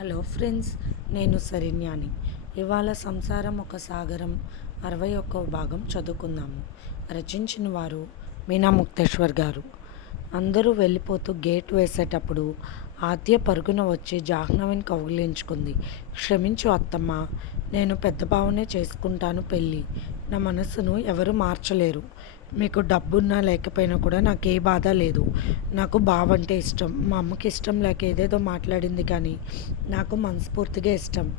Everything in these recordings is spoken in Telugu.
హలో ఫ్రెండ్స్ నేను సరిన్యాని. ఇవాళ సంసారం ఒక సాగరం అరవై ఒక్క భాగం చదువుకుందాము. రచించిన వారు మీనా ముక్తేశ్వర్ గారు. అందరూ వెళ్ళిపోతూ గేట్ వేసేటప్పుడు ఆద్య పరుగున వచ్చి జాహ్నవిని కౌగిలించుకుంది. క్షమించు అత్తమ్మ నేను పెద్ద భావనే చేసుకుంటాను పెళ్ళి. నా మనసును ఎవరు మార్చలేరు. మీకు డబ్బున్నా లేకపోయినా కూడా నాకు ఏ బాధ లేదు. నాకు బావ అంటే ఇష్టం. మా అమ్మకి ఇష్టం లేక ఏదేదో మాట్లాడింది కానీ నాకు మనస్ఫూర్తిగా ఇష్టం.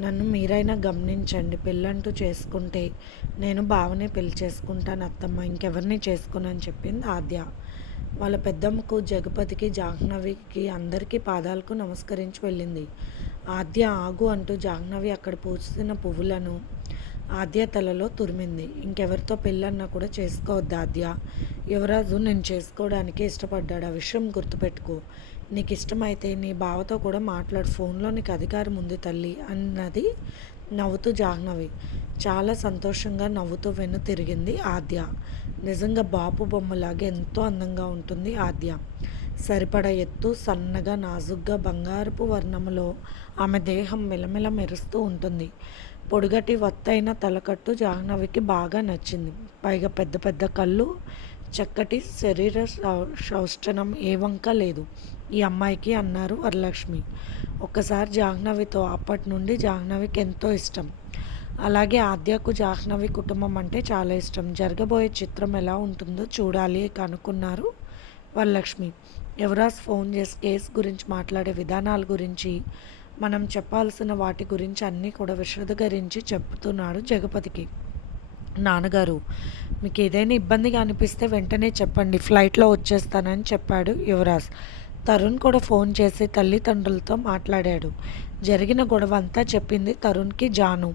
నన్ను మీరైనా గమనించండి. పెళ్ళంటూ చేసుకుంటే నేను బావనే పెళ్ళి చేసుకుంటాను అత్తమ్మ ఇంకెవరిని చేసుకోనని చెప్పింది ఆద్య. వాళ్ళ పెద్దమ్మకు జగపతికి జాహ్నవికి అందరికీ పాదాలకు నమస్కరించి వెళ్ళింది. ఆద్య ఆగు అంటూ జాహ్నవి అక్కడ పూస్తున్న పువ్వులను ఆద్య తలలో తురిమింది. ఇంకెవరితో పెళ్ళన్నా కూడా చేసుకోవద్దు ఆద్య? యువరాజు నేను చేసుకోవడానికి ఇష్టపడ్డాడు. ఆ విషయం గుర్తుపెట్టుకో. నీకు ఇష్టమైతే నీ బావతో కూడా మాట్లాడు. ఫోన్లో నీకు అధికారం ఉంది తల్లి అన్నది నవ్వుతూ జాహ్నవి. చాలా సంతోషంగా నవ్వుతూ వెన్ను తిరిగింది ఆద్య. నిజంగా బాపు బొమ్మలాగే ఎంతో అందంగా ఉంటుంది ఆద్య. సరిపడ ఎత్తు సన్నగా నాజుగ్గా బంగారపు వర్ణములో ఆమె దేహం మెలమెల మెరుస్తూ ఉంటుంది. పొడిగటి వత్తైన తలకట్టు జాహ్నవికి బాగా నచ్చింది. పైగా పెద్ద పెద్ద కళ్ళు చక్కటి శరీర సౌష్టనం ఏ వంక లేదు. ఈ అమ్మాయికి అన్నారు వరలక్ష్మి. ఒక్కసారి జాహ్నవితో అప్పటి నుండి జాహ్నవికి ఎంతో ఇష్టం. అలాగే ఆద్యకు జాహ్నవి కుటుంబం అంటే చాలా ఇష్టం. జరగబోయే చిత్రం ఎలా ఉంటుందో చూడాలి కనుక్కున్నారు వరలక్ష్మి. యువరాజ్ ఫోన్ చేసి కేసు గురించి మాట్లాడే విధానాల గురించి మనం చెప్పాల్సిన వాటి గురించి అన్నీ కూడా విశదీకరించి చెప్తున్నాడు జగపతికి. నాన్నగారు మీకు ఏదైనా ఇబ్బందిగా అనిపిస్తే వెంటనే చెప్పండి ఫ్లైట్లో వచ్చేస్తానని చెప్పాడు యువరాజ్. తరుణ్ కూడా ఫోన్ చేసి తల్లిదండ్రులతో మాట్లాడాడు. జరిగిన గొడవ అంతా చెప్పింది తరుణ్కి జాను.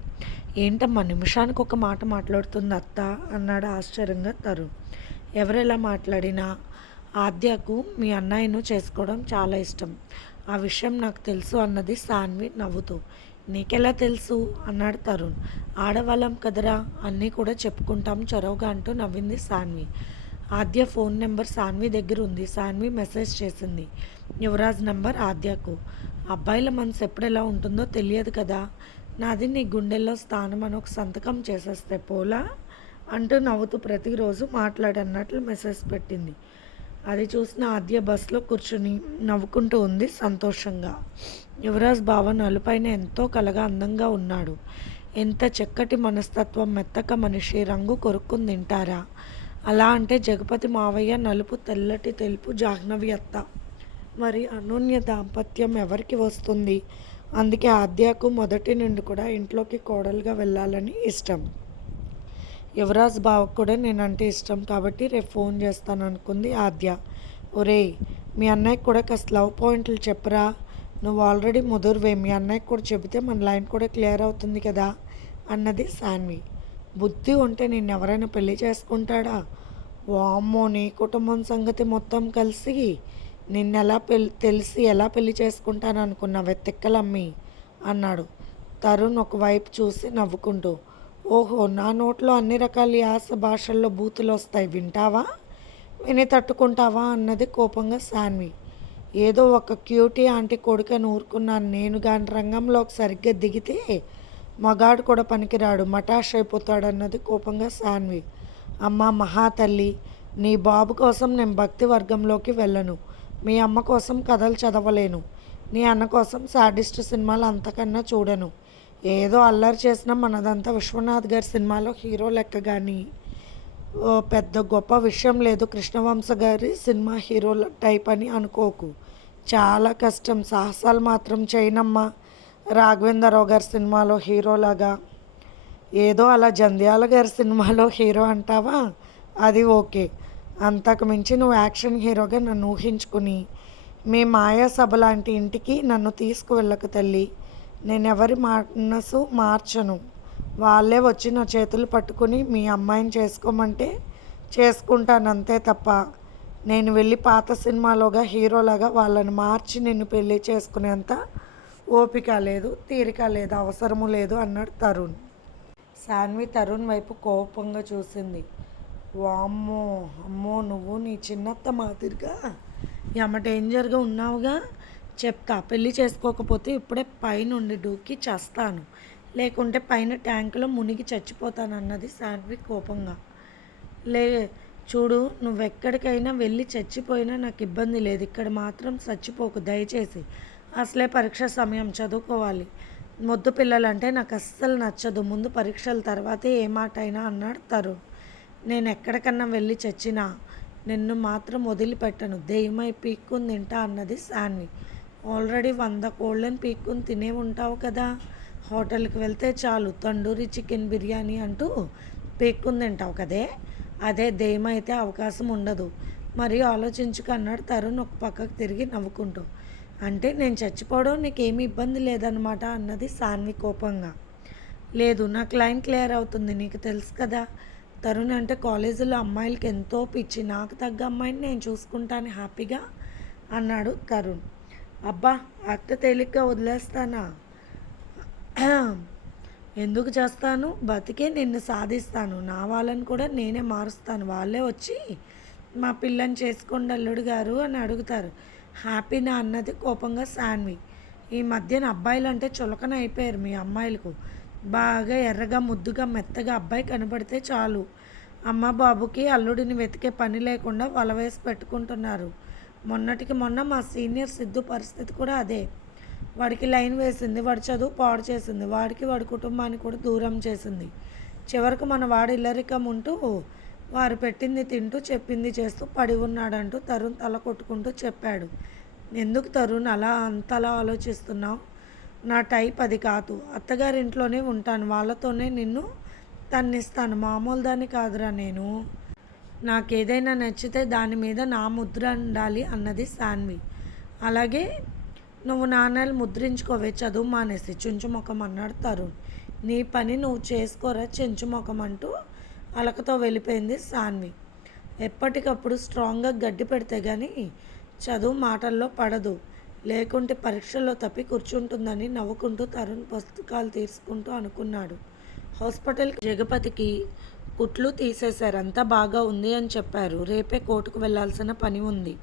ఏంటమ్మా నిమిషానికి ఒక మాట మాట్లాడుతుంది అత్త? అన్నాడు ఆశ్చర్యంగా తరుణ్. ఎవరెలా మాట్లాడినా? ఆద్యకు మీ అన్నయ్యను చేసుకోవడం చాలా ఇష్టం. ఆ విషయం నాకు తెలుసు అన్నది సాన్వి నవ్వుతూ. నీకెలా తెలుసు? అన్నాడు తరుణ్. ఆడవాళ్ళం కదరా? అన్నీ కూడా చెప్పుకుంటాం చొరవగా అంటూ నవ్వింది సాన్వి. ఆద్య ఫోన్ నెంబర్ సాన్వి దగ్గర ఉంది. సాన్వి మెసేజ్ చేసింది. యువరాజ్ నెంబర్ ఆద్యకు. అబ్బాయిల మనసు ఎప్పుడు ఎలా ఉంటుందో తెలియదు కదా. నాది నీ గుండెల్లో స్థానం అని ఒక సంతకం చేసేస్తే పోలా? అంటూ నవ్వుతూ ప్రతిరోజు మాట్లాడన్నట్లు మెసేజ్ పెట్టింది. అది చూసిన ఆద్య బస్సులో కూర్చుని నవ్వుకుంటూ ఉంది సంతోషంగా. యువరాజ్ బావ నలుపైన ఎంతో కలగా అందంగా ఉన్నాడు. ఎంత చక్కటి మనస్తత్వం మెత్తక మనిషి రంగు కొరుక్కుని తింటారా? అలా అంటే జగపతి మావయ్య నలుపు తెల్లటి తెలుపు జాహ్నవి అత్త మరి అనూన్య దాంపత్యం ఎవరికి వస్తుంది? అందుకే ఆద్యకు మొదటి నుండి కూడా ఇంట్లోకి కోడలుగా వెళ్ళాలని ఇష్టం. యువరాజ్ బావకు కూడా నేనంటే ఇష్టం. కాబట్టి రేపు ఫోన్ చేస్తాను అనుకుంది ఆద్య. ఒరే మీ అన్నయ్యకి కూడా కాస్త లవ్ పాయింట్లు చెప్పరా? నువ్వు ఆల్రెడీ ముదురువే మీ అన్నయ్యకి కూడా చెబితే మన లైన్ కూడా క్లియర్ అవుతుంది కదా? అన్నది సాన్వి. బుద్ధి ఉంటే నేను ఎవరైనా పెళ్ళి చేసుకుంటాడా? వామ్మో నీ కుటుంబం సంగతి మొత్తం కలిసి నిన్నెలా పెళ్ళి తెలిసి ఎలా పెళ్ళి చేసుకుంటాను అనుకున్నావే తిక్కలమ్మి అన్నాడు. తరుణ్ ఒకవైపు చూసి నవ్వుకుంటూ. ఓహో నా నోట్లో అన్ని రకాల యాస భాషల్లో బూతులు వస్తాయి వింటావా? విని తట్టుకుంటావా? అన్నది కోపంగా శాన్వి. ఏదో ఒక క్యూటీ ఆంటీ కొడుకని ఊరుకున్నాను. నేను కాని రంగంలోకి సరిగ్గా దిగితే మగాడు కూడా పనికిరాడు మటాష్ అయిపోతాడు అన్నది కోపంగా శాన్వి. అమ్మ మహాతల్లి నీ బాబు కోసం నేను భక్తి వర్గంలోకి వెళ్ళను. మీ అమ్మ కోసం కథలు చదవలేను. నీ అన్న కోసం సాడిస్ట్ సినిమాలు అంతకన్నా చూడను. ఏదో అల్లరి చేసిన మనదంతా విశ్వనాథ్ గారి సినిమాలో హీరో లెక్క కానీ పెద్ద గొప్ప విషయం లేదు కృష్ణవంశ గారి సినిమా హీరో టైప్ అని అనుకోకు. చాలా కష్టం. సాహసాలు మాత్రం చేయనమ్మా. రాఘవేంద్రరావు గారి సినిమాలో హీరోలాగా ఏదో అలా జంధ్యాల గారి సినిమాలో హీరో అంటావా? అది ఓకే. అంతకు మించి నువ్వు యాక్షన్ హీరోగా నన్ను ఊహించుకుని మీ మాయా సభ లాంటి ఇంటికి నన్ను తీసుకువెళ్ళకు తల్లి. నేను ఎవరి మనసు మార్చను. వాళ్ళే వచ్చి నా చేతులు పట్టుకుని మీ అమ్మాయిని చేసుకోమంటే చేసుకుంటాను అంతే తప్ప నేను వెళ్ళి పాత సినిమాలోగా హీరోలాగా వాళ్ళని మార్చి నిన్ను పెళ్ళి చేసుకునేంత ఓపిక లేదు తీరిక లేదు అవసరము లేదు అన్నాడు తరుణ్. శాన్వి తరుణ్ వైపు కోపంగా చూసింది. వామ్మో అమ్మో నువ్వు నీ చిన్నత్త మాదిరిగా ఎమ్మ డేంజర్గా ఉన్నావుగా? చెప్తా. పెళ్ళి చేసుకోకపోతే ఇప్పుడే పైనుండి డూకి చస్తాను. లేకుంటే పైన ట్యాంకులో మునిగి చచ్చిపోతాను అన్నది శాన్వి కోపంగా. లే చూడు నువ్వెక్కడికైనా వెళ్ళి చచ్చిపోయినా నాకు ఇబ్బంది లేదు. ఇక్కడ మాత్రం చచ్చిపోకు దయచేసి. అసలే పరీక్ష సమయం చదువుకోవాలి. ముద్దు పిల్లలంటే నాకు అస్సలు నచ్చదు. ముందు పరీక్షల తర్వాతే ఏ మాట అయినా అన్నాడు తరుణ్ నేను ఎక్కడికన్నా వెళ్ళి చచ్చినా నిన్ను మాత్రం వదిలిపెట్టను. దెయ్యమై పీక్కుని తింటా అన్నది శాన్వి ఆల్రెడీ వంద కోళ్ళని పీక్కుని తినే ఉంటావు కదా. హోటల్కి వెళ్తే చాలు తండూరి చికెన్ బిర్యానీ అంటూ పీక్కుని తింటావు కదే. అదే దేమైతే అవకాశం ఉండదు. మరి ఆలోచించుకు అన్నాడు తరుణ్ ఒక పక్కకు తిరిగి నవ్వుకుంటూ. అంటే నేను చచ్చిపోవడం నీకేమి ఇబ్బంది లేదనమాట అన్నది సాన్వి కోపంగా. లేదు నా లైన్ క్లియర్ అవుతుంది నీకు తెలుసు కదా. తరుణ్ అంటే కాలేజీలో అమ్మాయిలకి ఎంతో పిచ్చి నాకు తగ్గ అమ్మాయిని నేను చూసుకుంటాను హ్యాపీగా అన్నాడు తరుణ్. అబ్బా అత్త తేలిగ్గా వదిలేస్తానా? ఎందుకు చేస్తాను? బతికే నిన్ను సాధిస్తాను. నా వాళ్ళని కూడా నేనే మారుస్తాను. వాళ్ళే వచ్చి మా పిల్లని చేసుకోండి అల్లుడు గారు అని అడుగుతారు. హ్యాపీనా అన్నది కోపంగా శాన్వి. ఈ మధ్యన అబ్బాయిలు అంటే చులకన అయిపోయారు మీ అమ్మాయిలకు. బాగా ఎర్రగా ముద్దుగా మెత్తగా అబ్బాయి కనబడితే చాలు. అమ్మ బాబుకి అల్లుడిని వెతికే పని లేకుండా వల వేసి పెట్టుకుంటున్నారు. మొన్నటికి మొన్న మా సీనియర్ సిద్ధు పరిస్థితి కూడా అదే. వాడికి లైన్ వేసింది వాడి చదువు పాడు చేసింది వాడికి వాడి కుటుంబాన్ని కూడా దూరం చేసింది. చివరకు మన వాడు ఇల్లరికం ఉంటూ వారు పెట్టింది తింటూ చెప్పింది చేస్తూ పడి ఉన్నాడంటూ తరుణ్ తల కొట్టుకుంటూ చెప్పాడు. ఎందుకు తరుణ్ అలా అంతలా ఆలోచిస్తున్నావు? నా టైప్ అది కాదు. అత్తగారింట్లోనే ఉంటాను. వాళ్ళతోనే నిన్ను తన్నిస్తాను. మామూలు దాన్ని కాదురా నేను. నాకేదైనా నచ్చితే దాని మీద నా ముద్ర ఉండాలి అన్నది శాన్వి అలాగే నువ్వు నాన్నలు ముద్రించుకోవే చదువు మానేసి చుంచుముఖం అన్నాడు తరుణ్. నీ పని నువ్వు చేసుకోరా చెంచుముఖం అంటూ అలకతో వెళ్ళిపోయింది సాన్వి. ఎప్పటికప్పుడు స్ట్రాంగ్గా గడ్డి పెడితే కానీ చదువు మాటల్లో పడదు. లేకుంటే పరీక్షల్లో తప్పి కూర్చుంటుందని నవ్వుకుంటూ తరుణ్ పుస్తకాలు తీసుకుంటూ అనుకున్నాడు. హాస్పిటల్ జగపతికి కుట్లు తీసేశారు. అంతా బాగా ఉంది అని చెప్పారు. రేపే కోర్టుకు వెళ్ళాల్సిన పని ఉంది.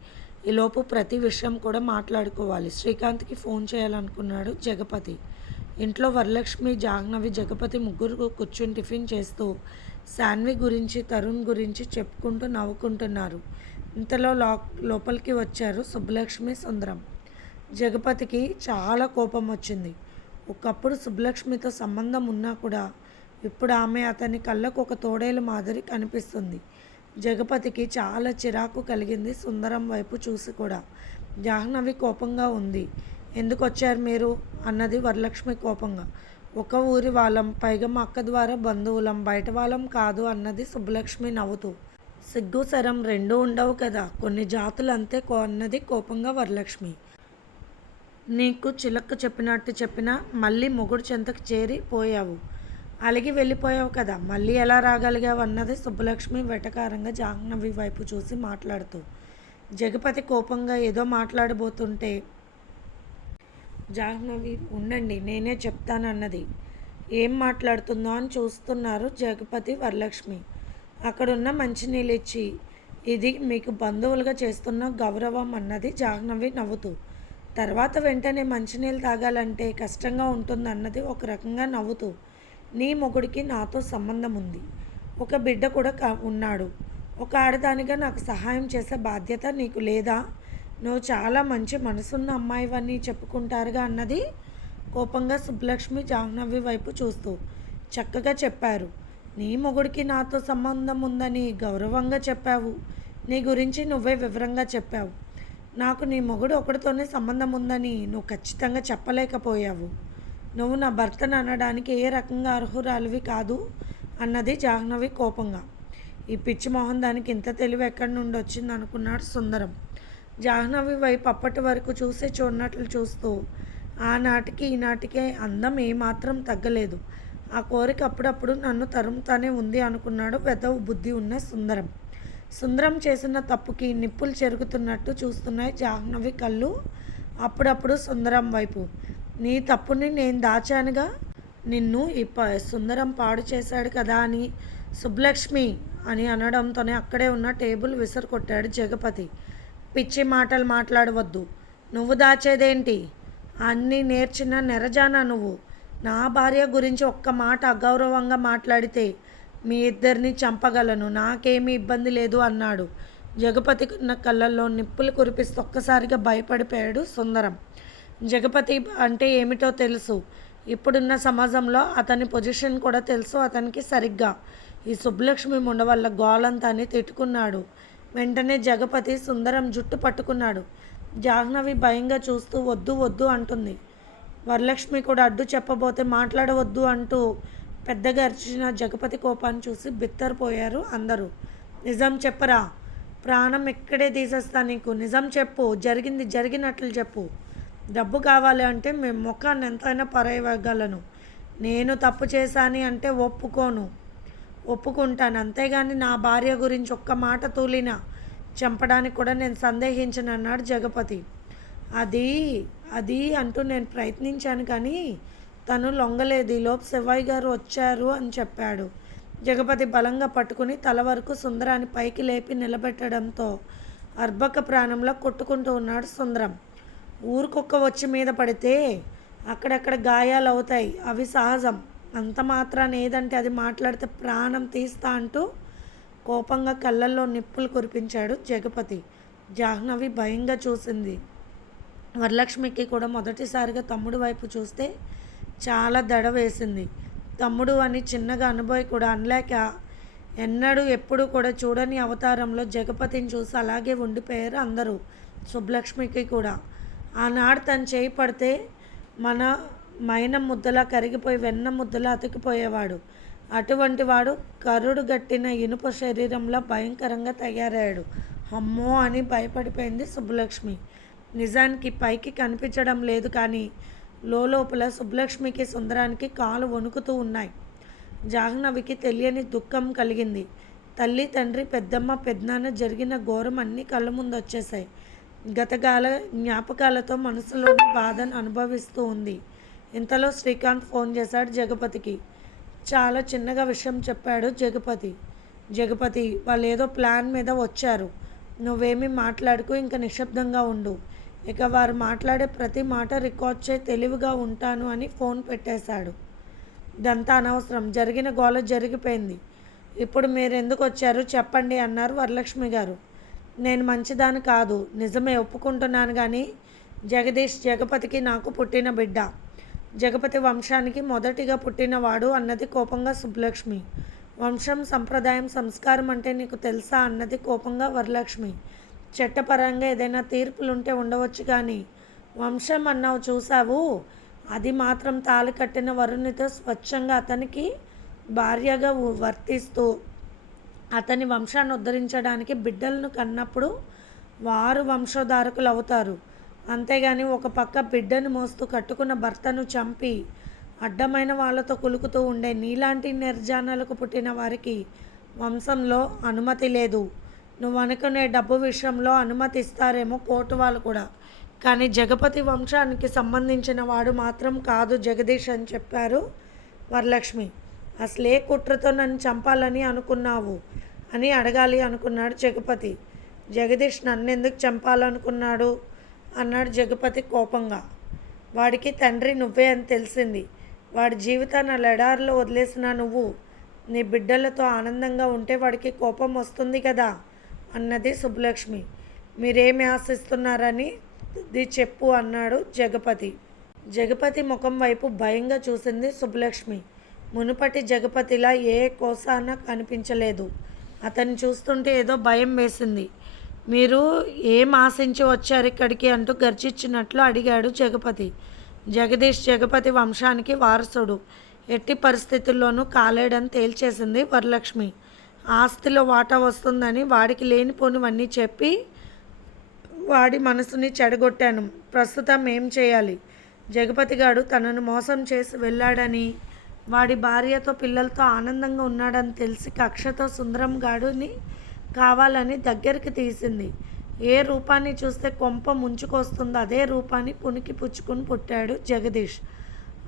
ఈలోపు ప్రతి విషయం కూడా మాట్లాడుకోవాలి. శ్రీకాంత్కి ఫోన్ చేయాలనుకున్నాడు జగపతి. ఇంట్లో వరలక్ష్మి జాహ్నవి జగపతి ముగ్గురు కూర్చుని టిఫిన్ చేస్తూ శాన్వి గురించి తరుణ్ గురించి చెప్పుకుంటూ నవ్వుకుంటున్నారు. ఇంతలో లో లోపలికి వచ్చారు సుబ్బలక్ష్మి సుందరం. జగపతికి చాలా కోపం వచ్చింది. ఒకప్పుడు సుబ్బలక్ష్మితో సంబంధం ఉన్నా కూడా ఇప్పుడు ఆమె అతని కళ్ళకు ఒక తోడేలు మాదిరి కనిపిస్తుంది. జగపతికి చాలా చిరాకు కలిగింది సుందరం వైపు చూసి కూడా. జాహ్నవి కోపంగా ఉంది. ఎందుకు వచ్చారు మీరు? అన్నది వరలక్ష్మి కోపంగా. ఒక ఊరి వాళ్ళం పైగా మా అక్క ద్వారా బంధువులం బయట వాళ్ళం కాదు అన్నది సుబ్బలక్ష్మి నవ్వుతూ. సిగ్గు సరం రెండూ ఉండవు కదా? కొన్ని జాతులు అంతే కో అన్నది కోపంగా వరలక్ష్మి. నీకు చిలక్క చెప్పినట్టు చెప్పినా మళ్ళీ మొగుడు చెంతకు చేరి పోయావు. అలిగి వెళ్ళిపోయావు కదా. మళ్ళీ ఎలా రాగలిగావు అన్నది సుబ్బలక్ష్మి వెటకారంగా జాహ్నవి వైపు చూసి మాట్లాడుతూ జగపతి కోపంగా ఏదో మాట్లాడబోతుంటే జాహ్నవి ఉండండి నేనే చెప్తానన్నది. ఏం మాట్లాడుతుందో అని చూస్తున్నారు జగపతి వరలక్ష్మి. అక్కడున్న మంచినీళ్ళు ఇచ్చి ఇది మీకు బంధువులుగా చేస్తున్న గౌరవం అన్నది జాహ్నవి నవ్వుతూ తర్వాత వెంటనే మంచినీళ్ళు తాగాలంటే కష్టంగా ఉంటుంది అన్నది ఒక రకంగా నవ్వుతూ నీ మొగుడికి నాతో సంబంధం ఉంది ఒక బిడ్డ కూడా కా ఉన్నాడు. ఒక ఆడదానిగా నాకు సహాయం చేసే బాధ్యత నీకు లేదా? నువ్వు చాలా మంచి మనసున్న అమ్మాయివన్నీ చెప్పుకుంటారుగా అన్నది కోపంగా సుబ్బలక్ష్మి జాహ్నవి వైపు చూస్తూ చక్కగా చెప్పారు. నీ మొగుడికి నాతో సంబంధం ఉందని గౌరవంగా చెప్పావు. నీ గురించి నువ్వే వివరంగా చెప్పావు. నాకు నీ మొగుడు ఒకడితోనే సంబంధం ఉందని నువ్వు ఖచ్చితంగా చెప్పలేకపోయావు. నువ్వు నా భర్తను అనడానికి ఏ రకంగా అర్హురాలివి కాదు అన్నది జాహ్నవి కోపంగా. ఈ పిచ్చి మొహం దానికి ఇంత తెలివి ఎక్కడి నుండి వచ్చింది అనుకున్నాడు సుందరం. జాహ్నవి వైపు అప్పటి వరకు చూసే చూడనట్లు చూస్తూ ఆనాటికి ఈనాటికి అందం ఏమాత్రం తగ్గలేదు. ఆ కోరిక అప్పుడప్పుడు నన్ను తరుముతానే ఉంది అనుకున్నాడు వెదవు బుద్ధి ఉన్న సుందరం. సుందరం చేసిన తప్పుకి నిప్పులు చెరుగుతున్నట్టు చూస్తున్నాయి జాహ్నవి కళ్ళు అప్పుడప్పుడు సుందరం వైపు. నీ తప్పుని నేను దాచానుగా? నిన్ను ఈ సుందరం పాడు చేశాడు కదా అని సుబ్బలక్ష్మి అని అనడంతోనే అక్కడే ఉన్న టేబుల్ విసిరు కొట్టాడు జగపతి. పిచ్చి మాటలు మాట్లాడవద్దు. నువ్వు దాచేదేంటి? అన్నీ నేర్చిన నెరజానా నువ్వు? నా భార్య గురించి ఒక్క మాట అగౌరవంగా మాట్లాడితే మీ ఇద్దరిని చంపగలను. నాకేమీ ఇబ్బంది లేదు అన్నాడు. జగపతికి ఉన్న కళ్ళల్లో నిప్పులు కురిపిస్తూ ఒక్కసారిగా భయపడిపోయాడు సుందరం. జగపతి అంటే ఏమిటో తెలుసు. ఇప్పుడున్న సమాజంలో అతని పొజిషన్ కూడా తెలుసు అతనికి సరిగ్గా. ఈ సుబ్బలక్ష్మి ముండ వల్ల గోలంతా అని తిట్టుకున్నాడు. వెంటనే జగపతి సుందరం జుట్టు పట్టుకున్నాడు. జాహ్నవి భయంగా చూస్తూ వద్దు వద్దు అంటుంది. వరలక్ష్మి కూడా అడ్డు చెప్పబోతే మాట్లాడవద్దు అంటూ పెద్దగా అర్చిన జగపతి కోపాన్ని చూసి బిత్తరపోయారు అందరూ. నిజం చెప్పరా? ప్రాణం ఇక్కడే తీసేస్తా నీకు. నిజం చెప్పు. జరిగింది జరిగినట్లు చెప్పు. డబ్బు కావాలి అంటే మేము ముఖాన్ని ఎంతైనా పరయగలను నేను తప్పు చేశాను అంటే ఒప్పుకోను. ఒప్పుకుంటాను. అంతేగాని నా భార్య గురించి ఒక్క మాట తూలినా చంపడానికి కూడా నేను సందేహించను అన్నాడు జగపతి. అది అది అంటూ నేను ప్రయత్నించాను కానీ తను లొంగలేదు. ఈలోపు శివయ్య గారు వచ్చారు అని చెప్పాడు. జగపతి బలంగా పట్టుకుని తల వరకు సుందరాన్ని పైకి లేపి నిలబెట్టడంతో అర్భక ప్రాణంలో కొట్టుకుంటూ ఉన్నాడు సుందరం. ఊరికొక్క వచ్చి మీద పడితే అక్కడక్కడ గాయాలు అవుతాయి. అవి సహజం. అంత మాత్రాన్ని ఏదంటే అది మాట్లాడితే ప్రాణం తీస్తా అంటూ కోపంగా కళ్ళల్లో నిప్పులు కురిపించాడు జగపతి. జాహ్నవి భయంగా చూసింది. వరలక్ష్మికి కూడా మొదటిసారిగా తమ్ముడు వైపు చూస్తే చాలా దడ వేసింది. తమ్ముడు అని చిన్నగా అనుభవి కూడా అనలేక ఎన్నడూ ఎప్పుడూ కూడా చూడని అవతారంలో జగపతిని చూసి అలాగే ఉండిపోయారు అందరూ. సుబ్బలక్ష్మికి కూడా. ఆనాడు తను చేయి పడితే మన మైన ముద్దలా కరిగిపోయి వెన్న ముద్దలా అతికిపోయేవాడు అటువంటి వాడు కరుడు గట్టిన ఇనుప శరీరంలో భయంకరంగా తయారయ్యాడు. అమ్మో అని భయపడిపోయింది సుబ్బలక్ష్మి. నిజానికి పైకి కనిపించడం లేదు కానీ లోపల సుబ్బలక్ష్మికి సుందరానికి కాలు వణుకుతూ ఉన్నాయి. జాహ్నవికి తెలియని దుఃఖం కలిగింది. తల్లి తండ్రి పెద్దమ్మ పెద్దనాన్న జరిగిన ఘోరం అన్నీ కళ్ళ ముందు వచ్చేసాయి గతకాల జ్ఞాపకాలతో మనసులోని బాధను అనుభవిస్తూ ఉంది. ఇంతలో శ్రీకాంత్ ఫోన్ చేశాడు జగపతికి. చాలా చిన్నగా విషయం చెప్పాడు జగపతి. జగపతి వాళ్ళు ఏదో ప్లాన్ మీద వచ్చారు. నువ్వేమీ మాట్లాడుకు ఇంకా నిశ్శబ్దంగా ఉండు. ఇక వారు మాట్లాడే ప్రతి మాట రికార్డ్ చేయి తెలివిగా ఉంటాను అని ఫోన్ పెట్టేశాడు. ఇదంతా అనవసరం. జరిగిన గోల జరిగిపోయింది. ఇప్పుడు మీరు ఎందుకు వచ్చారు? చెప్పండి అన్నారు వరలక్ష్మి గారు. నేను మంచిదాని కాదు. నిజమే ఒప్పుకుంటున్నాను కానీ జగదీష్ జగపతికి నాకు పుట్టిన బిడ్డ. జగపతి వంశానికి మొదటిగా పుట్టినవాడు అన్నది కోపంగా సుబ్బలక్ష్మి. వంశం సంప్రదాయం సంస్కారం అంటే నీకు తెలుసా అన్నది కోపంగా వరలక్ష్మి. చట్టపరంగా ఏదైనా తీర్పులుంటే ఉండవచ్చు కానీ వంశం అన్నావు చూసావు అది మాత్రం తాళి కట్టిన వరుణితో స్వచ్ఛంగా అతనికి భార్యగా వర్తిస్తూ అతని వంశాన్ని ఉద్ధరించడానికి బిడ్డలను కన్నప్పుడు వారు వంశధారకులు అవుతారు. అంతేగాని ఒక పక్క బిడ్డను మోస్తూ కట్టుకున్న భర్తను చంపి అడ్డమైన వాళ్ళతో కులుకుతూ ఉండే నీలాంటి నిర్జానాలకు పుట్టిన వారికి వంశంలో అనుమతి లేదు. నువ్వు అనుకునే డబ్బు విషయంలో అనుమతి ఇస్తారేమో కోర్టు వాళ్ళు కూడా. కానీ జగపతి వంశానికి సంబంధించిన వాడు మాత్రం కాదు జగదీష్ అని చెప్పారు వరలక్ష్మి. అసలు ఏ కుట్రతో నన్ను చంపాలని అనుకున్నావు? అని అడగాలి అనుకున్నాడు జగపతి. జగదీష్ నన్ను ఎందుకు చంపాలనుకున్నాడు? అన్నాడు జగపతి కోపంగా. వాడికి తండ్రి నువ్వే అని తెలిసింది. వాడి జీవితాన్ని లెడార్లో వదిలేసిన నువ్వు నీ బిడ్డలతో ఆనందంగా ఉంటే వాడికి కోపం వస్తుంది కదా? అన్నది సుబ్బలక్ష్మి. మీరేమి ఆశిస్తున్నారని ఇది చెప్పు అన్నాడు జగపతి. జగపతి ముఖం వైపు భయంగా చూసింది సుబ్బలక్ష్మి. మునుపటి జగపతిలా ఏ కోసాన కనిపించలేదు. అతన్ని చూస్తుంటే ఏదో భయం వేసింది. మీరు ఏం ఆశించి వచ్చారు ఇక్కడికి అంటూ గర్జించినట్లు అడిగాడు జగపతి. జగదీష్ జగపతి వంశానికి వారసుడు. ఎట్టి పరిస్థితుల్లోనూ కాలేడని తేల్చేసింది వరలక్ష్మి. ఆస్తిలో వాటా వస్తుందని వాడికి లేనిపోనివన్నీ చెప్పి వాడి మనసుని చెడగొట్టాను. ప్రస్తుతం ఏం చేయాలి? జగపతి గారు తనను మోసం చేసి వెళ్ళాడని వాడి భార్యతో పిల్లలతో ఆనందంగా ఉన్నాడని తెలిసి కక్షతో సుందరం గాడుని కావాలని దగ్గరికి తీసింది. ఏ రూపాన్ని చూస్తే కొంప ముంచుకొస్తుందో అదే రూపాన్ని పునికి పుచ్చుకుని పుట్టాడు జగదీష్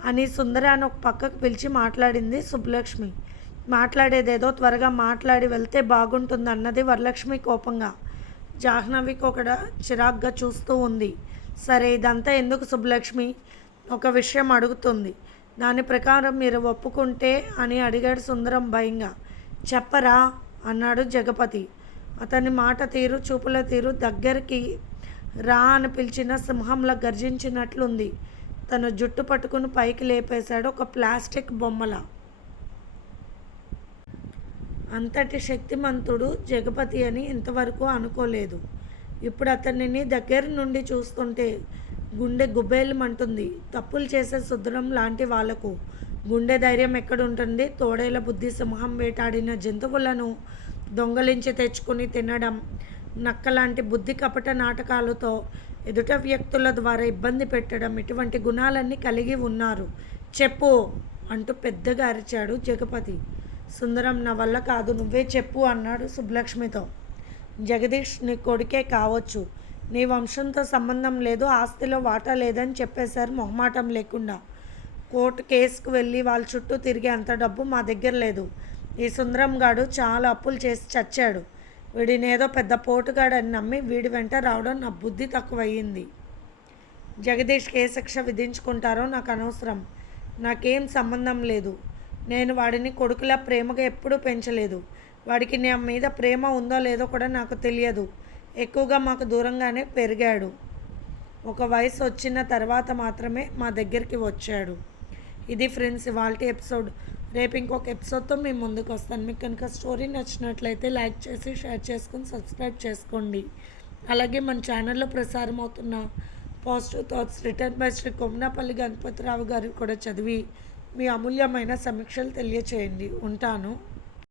అని సుందరాన్ని ఒక పక్కకు పిలిచి మాట్లాడింది సుబ్బలక్ష్మి. మాట్లాడేదేదో త్వరగా మాట్లాడి వెళ్తే బాగుంటుంది అన్నది వరలక్ష్మి కోపంగా. జాహ్నవికి ఒకడ చిరాగ్గా చూస్తూ ఉంది. సరే ఇదంతా ఎందుకు సుబ్బలక్ష్మి? ఒక విషయం అడుగుతుంది. దాని ప్రకారం మీరు ఒప్పుకుంటే అని అడిగాడు సుందరం భయంగా. చెప్పరా అన్నాడు జగపతి. అతని మాట తీరు చూపుల తీరు దగ్గరికి రా అని పిలిచిన సింహంలా గర్జించినట్లుంది. తన జుట్టు పట్టుకుని పైకి లేపేశాడు ఒక ప్లాస్టిక్ బొమ్మల. అంతటి శక్తిమంతుడు జగపతి అని ఇంతవరకు అనుకోలేదు. ఇప్పుడు అతనిని దగ్గర నుండి చూస్తుంటే గుండె గుబేలమంటుంది. తప్పులు చేసే సుద్రం లాంటి వాళ్ళకు గుండె ధైర్యం ఎక్కడుంటుంది? తోడేల బుద్ధి సింహం వేటాడిన జంతువులను దొంగలించి తెచ్చుకుని తినడం నక్కలాంటి బుద్ధి కపట నాటకాలతో ఎదుట వ్యక్తుల ద్వారా ఇబ్బంది పెట్టడం ఇటువంటి గుణాలన్నీ కలిగి ఉన్నారు. చెప్పు అంటూ పెద్దగా అరిచాడు జగపతి. సుందరం నా వల్ల కాదు నువ్వే చెప్పు అన్నాడు సుబ్బలక్ష్మితో. జగదీష్ నీ కొడుకే కావచ్చు. నీ వంశంతో సంబంధం లేదు ఆస్తిలో వాటా లేదని చెప్పేశారు మొహమాటం లేకుండా. కోర్టు కేసుకు వెళ్ళి వాళ్ళ చుట్టూ తిరిగే అంత డబ్బు మా దగ్గర లేదు. ఈ సుందరం గాడు చాలా అప్పులు చేసి చచ్చాడు. వీడినేదో పెద్ద పోటుగాడని నమ్మి వీడి వెంట రావడం నా బుద్ధి తక్కువయ్యింది. జగదీష్కి ఏ శిక్ష విధించుకుంటారో నాకు అనవసరం. నాకేం సంబంధం లేదు. నేను వాడిని కొడుకులా ప్రేమగా ఎప్పుడూ పెంచలేదు. వాడికి నా మీద ప్రేమ ఉందో లేదో కూడా నాకు తెలియదు. ఎక్కువగా మాకు దూరంగానే పెరిగాడు. ఒక వయసు వచ్చిన తర్వాత మాత్రమే మా దగ్గరికి వచ్చాడు. ఇది ఫ్రెండ్స్ ఇవాళ ఎపిసోడ్. రేపు ఇంకొక ఎపిసోడ్తో మేము ముందుకు వస్తాను. మీకు కనుక స్టోరీ నచ్చినట్లయితే లైక్ చేసి షేర్ చేసుకొని సబ్స్క్రైబ్ చేసుకోండి. అలాగే మన ఛానల్లో ప్రసారం అవుతున్న positive thoughts written by Shri Komnapalli Ganapathirao garu కూడా చదివి మీ అమూల్యమైన సమీక్షలు తెలియచేయండి. ఉంటాను.